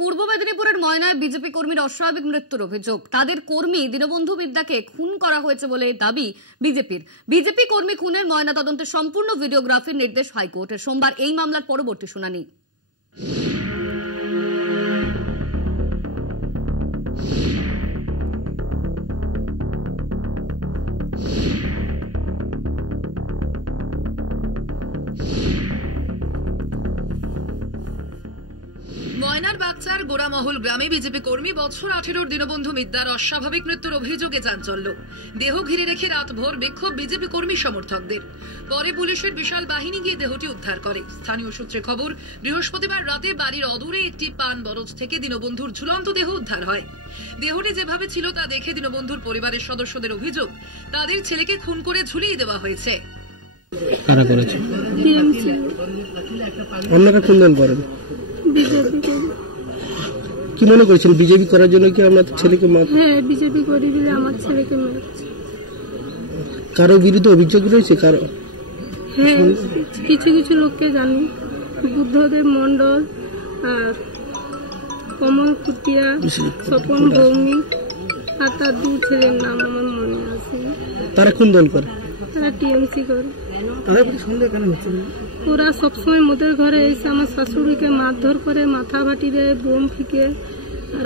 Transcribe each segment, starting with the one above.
পূর্ব মেদিনীপুরের ময়নায় বিজেপি কর্মীর অস্বাভাবিক মৃত্যুর অভিযোগ। তাদের কর্মী দীনবন্ধু মিদ্দাকে খুন করা হয়েছে বলে দাবি বিজেপির। বিজেপি কর্মী খুনের ময়না তদন্তের সম্পূর্ণ ভিডিওগ্রাফির নির্দেশ হাইকোর্টের। সোমবার এই মামলার পরবর্তী শুনানি। ময়নার বাগচার গোড়ামহল গ্রামে বিজেপি কর্মী বছর 18 দীনবন্ধু মিদ্দার অস্বাভাবিক মৃত্যুর অভিযোগে চাঞ্চল্য। দেহ ঘিরে রেখে রাতভর বিক্ষোভ বিজেপি কর্মী সমর্থকদের। পরে পুলিশের বিশাল বাহিনী গিয়ে দেহটি উদ্ধার করে। স্থানীয় সূত্রে খবর, বৃহস্পতিবার রাতে বাড়ির অদূরে একটি পান বরজ থেকে দীনবন্ধুর ঝুলন্ত দেহ উদ্ধার হয়। দেহটি যেভাবে ছিল তা দেখে দীনবন্ধুর পরিবারের সদস্যদের অভিযোগ, তাদের ছেলেকে খুন করে ঝুলিয়ে দেওয়া হয়েছে। কারা করেছে? আপনারা কোন দল করেন? কি মনে করছেন বিজেপি করার জন্য কি আমার ছেলেকে মার? হ্যাঁ, বিজেপি করে দিলে আমার ছেলেকে মারছে। কারো বিরুদ্ধে অভিযোগ রয়েছে? কারো? হ্যাঁ, কিছু কিছু লোককে জানি, বুদ্ধদেব মন্ডল আর কমল কুটিয়া, স্বপন ভৌমিক আর তার দু ছেলের নাম আমার মনে আছে। তারা কোন দল করে? তারা টিএমসি করে। তাদের প্রতি সন্দেহ কেন হচ্ছে? ওরা সবসময় মোদের ঘরে এসে আমার শাশুড়িকে মারধর করে, মাথা বাটি দেয়, বোম ফিকে,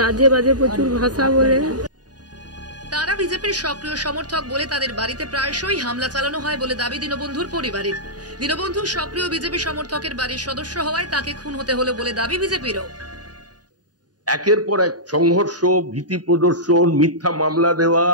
রাজে বাজে প্রচুর ভাষা বলে। তারা বিজেপির সক্রিয় সমর্থক বলে তাদের বাড়িতে প্রায়শই হামলা চালানো হয় বলে দাবি দীনবন্ধুর পরিবারের। দীনবন্ধু সক্রিয় বিজেপি সমর্থকের বাড়ির সদস্য হওয়ায় তাকে খুন হতে হলো বলে দাবি বিজেপিরও। একের পর এক সংঘর্ষ, ভীতি প্রদর্শন, মিথ্যা মামলা দেওয়া,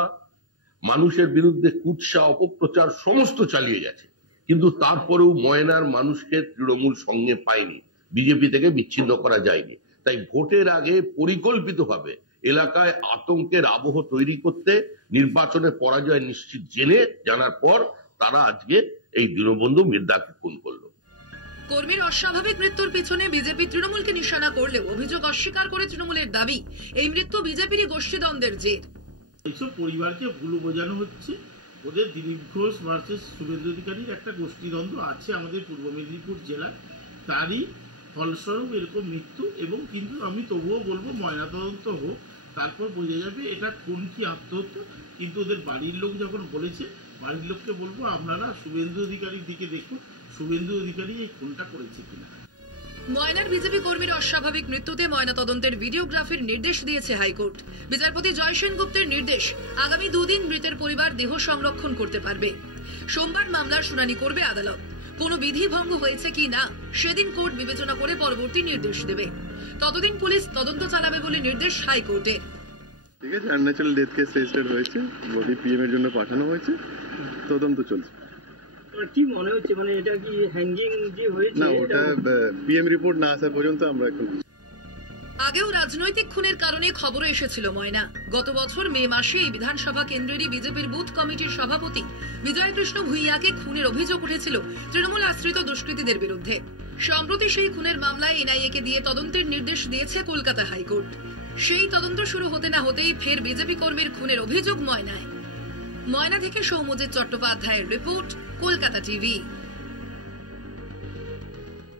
মানুষের বিরুদ্ধে কুৎসা, অপপ্রচার সমস্ত চালিয়ে গেছে। কিন্তু তারপরেও ময়নার মানুষকে তৃণমূল সঙ্গে পায়নি, বিজেপি থেকে বিচ্ছিন্ন করা যায়নি। তাই ভোটের আগে পরিকল্পিতভাবে এলাকায় আতঙ্কের আবহ তৈরি করতে, নির্বাচনে পরাজয় নিশ্চিত জানার পর তারা আজকে এই দীনবন্ধু মিদ্দাকে খুন করলো। কর্মীর অস্বাভাবিক মৃত্যুর পিছনে বিজেপি তৃণমূলকে নিশানা করলেও অভিযোগ অস্বীকার করে তৃণমূলের দাবি, এই মৃত্যু বিজেপিরই গোষ্ঠীদ্বন্দ্বের জের। এইসব পরিবারকে ভুল বোঝানো হচ্ছে। ওদের দিলীপ ঘোষ ভার্সেস শুভেন্দু অধিকারীর একটা গোষ্ঠীদ্বন্দ্ব আছে আমাদের পূর্ব মেদিনীপুর জেলায়, তারই ফলস্বরূপ এরকম মৃত্যু। এবং কিন্তু আমি তবুও বলবো ময়নাতদন্ত হোক, তারপর বোঝা যাবে এটা খুন কি আত্মহত্যা। কিন্তু ওদের বাড়ির লোক যখন বলেছে, বাড়ির লোককে বলবো আপনারা শুভেন্দু অধিকারীর দিকে দেখুন, শুভেন্দু অধিকারী এই খুনটা করেছে কিনা। ময়নার বিজেপি কর্মীর অস্বাভাবিক মৃত্যুতে ময়নাতদন্তের ভিডিওগ্রাফির নির্দেশ দিয়েছে হাইকোর্ট। বিচারপতি জয় সেনগুপ্তের নির্দেশ, আগামী 2 দিন মৃতের পরিবার দেহ সংরক্ষণ করতে পারবে। সোমবার মামলার শুনানি করবে আদালত। কোনো বিধি ভঙ্গ হয়েছে কি না সেদিন কোর্ট বিবেচনা করে পরবর্তী নির্দেশ দেবে। ততদিন পুলিশ তদন্ত চালাবে বলে নির্দেশ হাইকোর্টের। ঠিক আছে, আনন্যাচারাল ডেথ কেস রেজিস্টার্ড হয়েছে, বডি পিএম এর জন্য পাঠানো হয়েছে, তদন্ত চলছে। কি মনে হচ্ছে, মানে এটা কি হ্যাঙ্গিং যে হয়েছে? না, ওটা পিএম রিপোর্ট না আসা পর্যন্ত আমরা এখন। আগেও রাজনৈতিক খুনের কারণে খবর এসেছিল ময়না। গত বছর মে মাসে এই বিধানসভা কেন্দ্রেরই বিজেপির বুথ কমিটির সভাপতি বিজয় কৃষ্ণ ভূঁইয়াকে খুনের অভিযোগ উঠেছিল তৃণমূল আশ্রিত দুষ্কৃতীদের বিরুদ্ধে। সম্প্রতি সেই খুনের মামলায় এনআইএ-কে দিয়ে তদন্তের নির্দেশ দিয়েছে কলকাতা হাইকোর্ট। সেই তদন্ত শুরু হতে না হতেই ফের বিজেপি কর্মীর খুনের অভিযোগ ময়নায়। ময়না থেকে সৌম্যজিৎ চট্টোপাধ্যায়ের রিপোর্ট, কলকাতা টিভি।